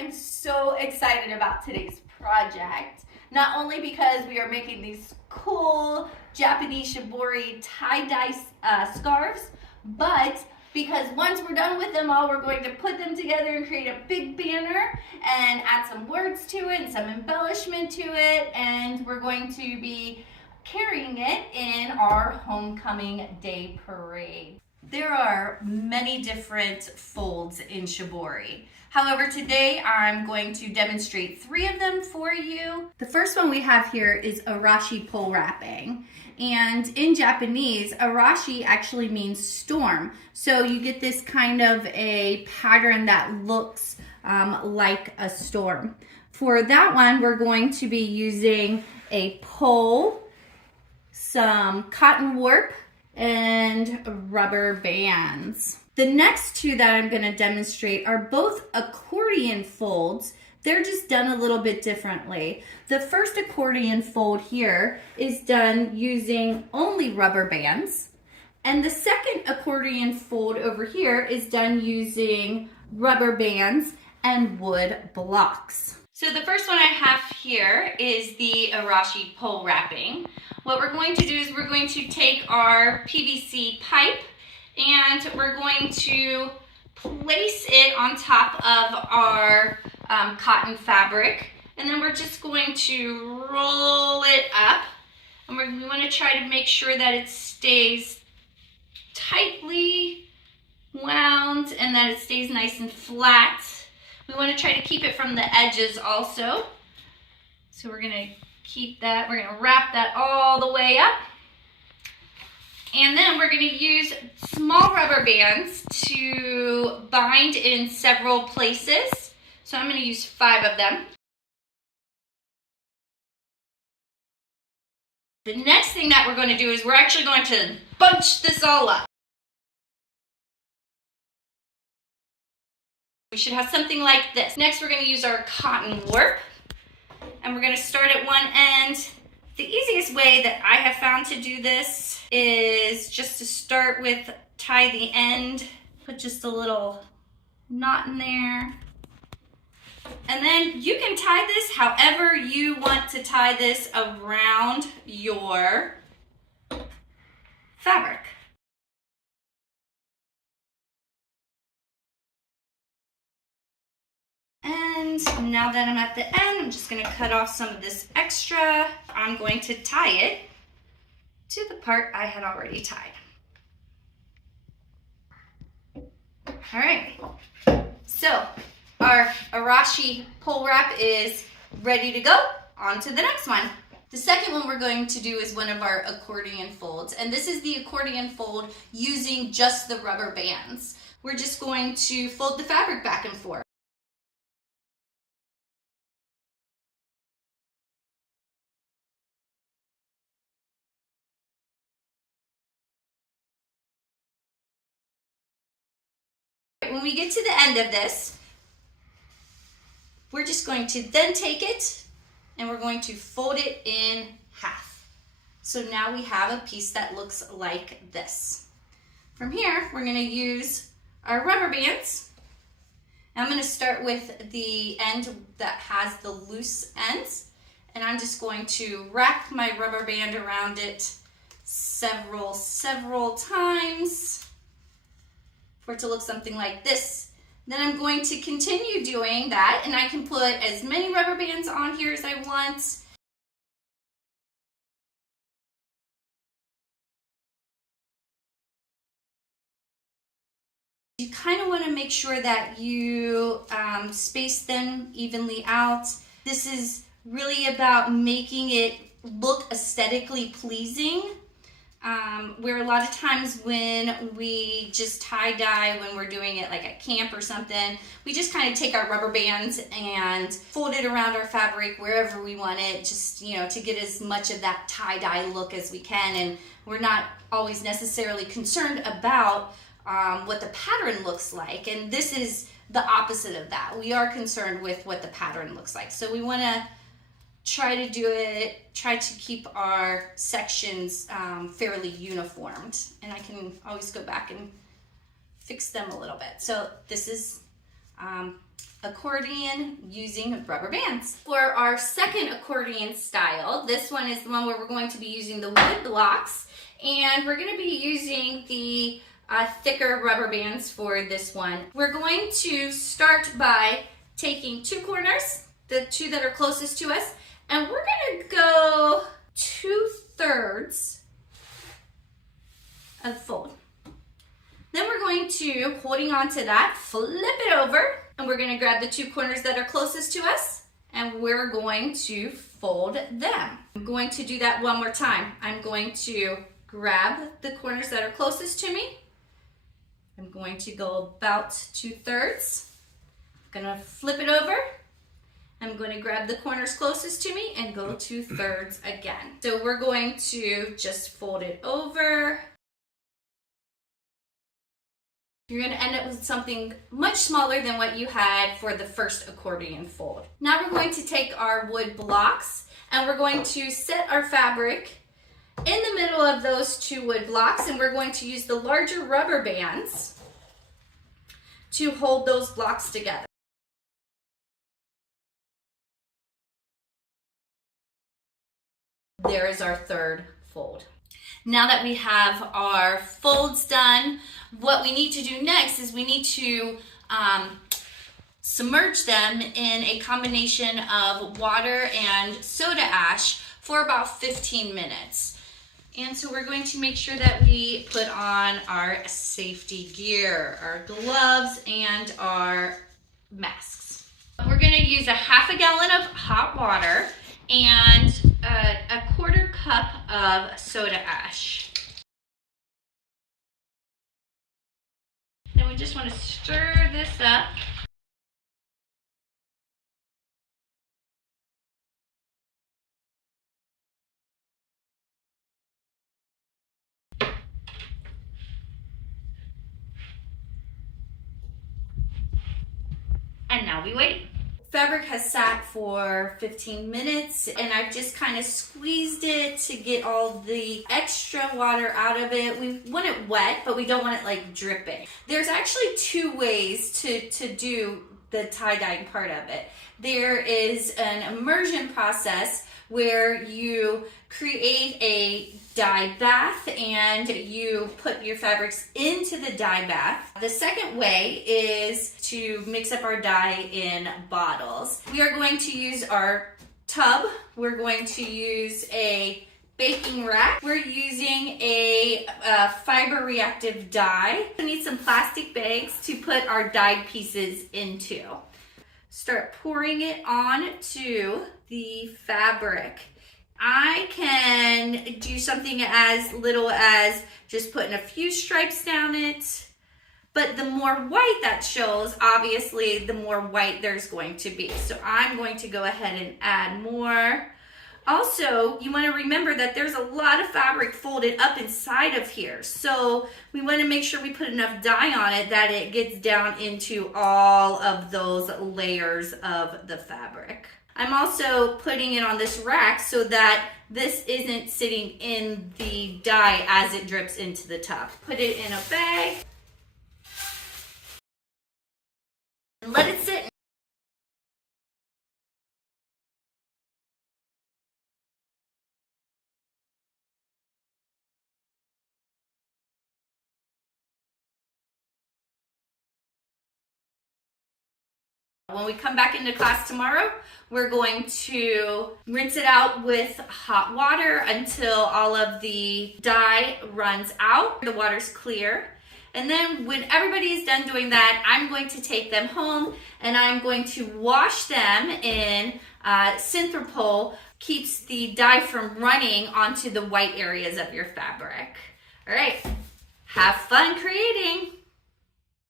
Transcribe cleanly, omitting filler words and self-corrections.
I'm so excited about today's project. Not only because we are making these cool Japanese Shabori tie-dye scarves, but because once we're done with them all, we're going to put them together and create a big banner and add some words to it and some embellishment to it, and we're going to be carrying it in our homecoming day parade. There are many different folds in Shabori. However, today I'm going to demonstrate 3 of them for you. The first one we have here is arashi pole wrapping. And in Japanese, arashi actually means storm. So you get this kind of a pattern that looks like a storm. For that one, we're going to be using a pole, some cotton warp, and rubber bands. The next 2 that I'm going to demonstrate are both accordion folds. They're just done a little bit differently. The first accordion fold here is done using only rubber bands, and the second accordion fold over here is done using rubber bands and wood blocks. So the first one I have here is the arashi pole wrapping. What we're going to do is we're going to take our PVC pipe and we're going to place it on top of our cotton fabric, and then we're just going to roll it up, and we want to try to make sure that it stays tightly wound and that it stays nice and flat. We want to try to keep it from the edges also. So we're going to keep that, we're going to wrap that all the way up. And then we're going to use small rubber bands to bind in several places. So I'm going to use 5 of them. The next thing that we're going to do is we're actually going to bunch this all up. We should have something like this. Next, we're going to use our cotton warp, and we're going to start at one end. The easiest way that I have found to do this is just to start with tie the end, put just a little knot in there, and then you can tie this however you want to tie this around your fabric. And now that I'm at the end, I'm just going to cut off some of this extra. I'm going to tie it to the part I had already tied. All right, so our arashi pole wrap is ready to go. On to the next one. The second one we're going to do is one of our accordion folds, and this is the accordion fold using just the rubber bands. We're just going to fold the fabric back and forth. When we get to the end of this, we're just going to then take it and we're going to fold it in half. So now we have a piece that looks like this. From here, we're going to use our rubber bands. I'm going to start with the end that has the loose ends, and I'm just going to wrap my rubber band around it several times for it to look something like this. Then I'm going to continue doing that, and I can put as many rubber bands on here as I want. You kind of want to make sure that you space them evenly out. This is really about making it look aesthetically pleasing. Where a lot of times when we just tie dye, when we're doing it like at camp or something, we just kind of take our rubber bands and fold it around our fabric wherever we want it, just, you know, to get as much of that tie dye look as we can. And we're not always necessarily concerned about what the pattern looks like. And this is the opposite of that. We are concerned with what the pattern looks like. So we want to try to keep our sections fairly uniformed, and I can always go back and fix them a little bit. So this is accordion using rubber bands. For our second accordion style, this one is the one where we're going to be using the wood blocks, and we're going to be using the thicker rubber bands for this one. We're going to start by taking two corners, the two that are closest to us, and we're going to go 2/3 of fold. Then we're going to, holding on to that, flip it over, and we're going to grab the two corners that are closest to us, and we're going to fold them. I'm going to do that one more time. I'm going to grab the corners that are closest to me. I'm going to go about 2/3. I'm going to flip it over. I'm going to grab the corners closest to me and go 2/3 again. So we're going to just fold it over. You're going to end up with something much smaller than what you had for the first accordion fold. Now we're going to take our wood blocks and we're going to set our fabric in the middle of those two wood blocks, and we're going to use the larger rubber bands to hold those blocks together. There is our third fold. Now that we have our folds done, what we need to do next is we need to submerge them in a combination of water and soda ash for about 15 minutes. And so we're going to make sure that we put on our safety gear, our gloves and our masks. We're going to use a ½ gallon of hot water and a 1/4 cup of soda ash. Then we just want to stir this up. And now we wait. Fabric has sat for 15 minutes and I've just kind of squeezed it to get all the extra water out of it. We want it wet, but we don't want it like dripping. There's actually two ways to do the tie-dyeing part of it. There is an immersion process where you create a dye bath and you put your fabrics into the dye bath. The second way is to mix up our dye in bottles. We are going to use our tub. We're going to use a baking rack. We're using a fiber reactive dye. We need some plastic bags to put our dyed pieces into. Start pouring it onto the fabric. I can do something as little as just putting a few stripes down it, but the more white that shows, obviously the more white there's going to be. So I'm going to go ahead and add more. Also, you want to remember that there's a lot of fabric folded up inside of here. So we want to make sure we put enough dye on it that it gets down into all of those layers of the fabric. I'm also putting it on this rack so that this isn't sitting in the dye as it drips into the tub. Put it in a bag and let it sit. When we come back into class tomorrow, we're going to rinse it out with hot water until all of the dye runs out. The water's clear. And then when everybody is done doing that, I'm going to take them home and I'm going to wash them in Synthropol. Keeps the dye from running onto the white areas of your fabric. All right, have fun creating.